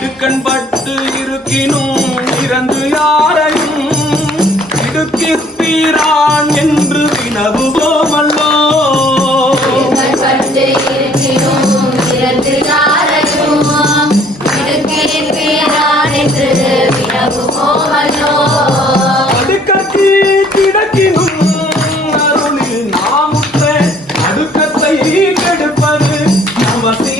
பாட்டு கண் பட்டு இருக்கினோம் இறந்து யாரையும் இடுக்கிப்பீரான் என்று வினவுவோமல்லோ கிடக்கினும் அருளில் நாமுற்ற அடுக்கத்தை கெடுப்பது அவசியம்